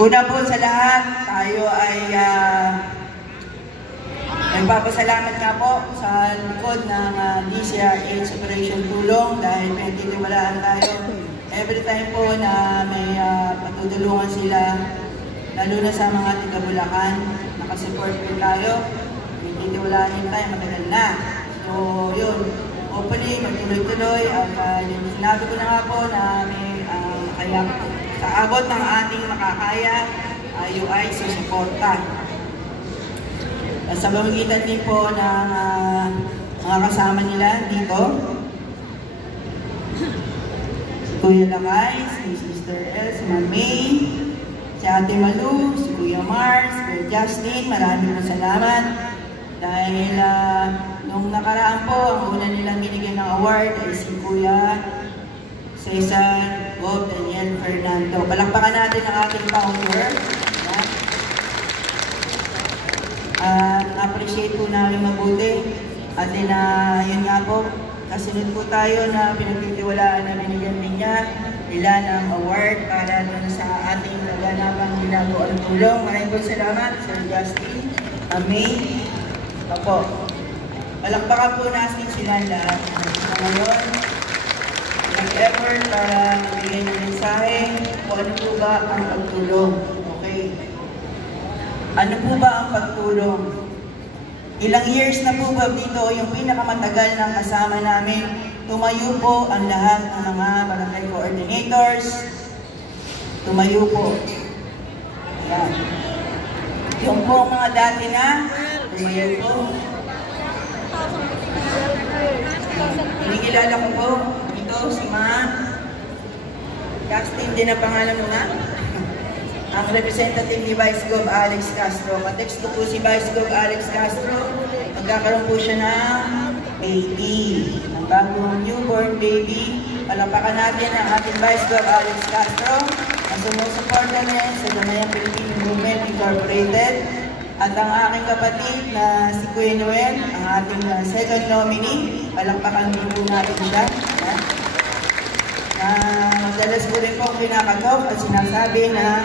Una po sa lahat, tayo ay nagpapasalamat nga po sa likod ng DCRH Operation Tulong dahil pinagtitiwalaan tayo. Every time po na may patutulungan sila, lalo na sa mga taga-Bulacan, nakasupport po tayo, pinagtitiwalaan din tayo matagal na. So yun, hopefully magtuloy-tuloy at sinabi ko na nga po na may kaya sa abot ng ating makakaya, UIC susuporta. Sa pamamagitan din po ng mga kasama nila dito, si Kuya Lakay, si Sister El, si Ma'am May, si Ate Malu, si Kuya Mars, Kuya Justin, maraming salamat. Dahil nung nakaraan po, ang una nilang binigyan ng award ay si Kuya Cesar Bob Daniel Fernando. Palakpakan natin ang ating founder. Appreciate po namin mabuti. At yun nga po, kasunod po tayo na pinagtitiwalaan na binigyan din nila ng award para doon sa ating kaganapang ginagawa ng tulong. Maraming po salamat, Sir Justin, May. Opo. Palakpakan po natin sila lahat. Ngayon, nag-effort para mabigyan ng mensahe kung ano po ba ang pagtulong. Okay. Ano po ba ang pagtulong? Ilang years na po ba dito yung pinakamatagal ng kasama namin? Tumayo po ang lahat ng mga barangay coordinators. Tumayo po. Ayan. Yung po mga dati na, tumayo po. Inikilala ko po. Si Ma Justin din ang pangalan mo na ang representative ni Vice Gov Alex Castro. Katext ko po si Vice Gov Alex Castro, magkakaroon po siya ng baby, ng bagong newborn baby. Palapakan natin ang ating Vice Gov Alex Castro na sumusuporta rin sa Damayang Philippine Movement Incorporated at ang aking kapatid na si Kuya Noel, ang ating second nominee. Palapakan po natin siya. Madalas ko rin po kinakatok at sinasabi na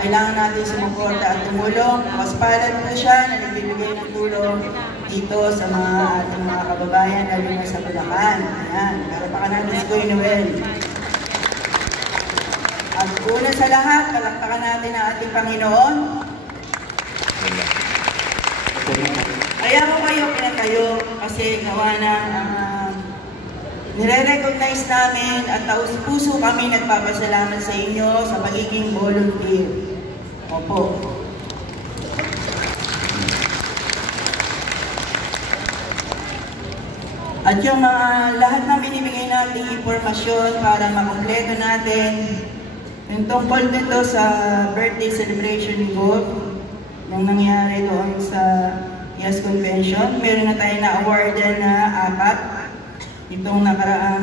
kailangan natin sumuporta at tumulong. Mas palad po siya na nagbibigay ng tulong dito sa mga ating mga kababayan, lalo na sa Bulacan. Ayan, parapakan natin si Kuya Noel. At una sa lahat, palakpakan natin ang ating Panginoon. Kaya ko kayo pinatayo kasi gawa ng nire-recognize namin at taus-puso kami nagpapasalamat sa inyo sa pagiging volunteer. Opo. At yung lahat ng binibigay nating impormasyon para makompleto natin yung tungkol nito sa birthday celebration ni Bob nung nangyari doon sa Yes Convention. Meron na tayo na-awardan na 4 itong nakaraang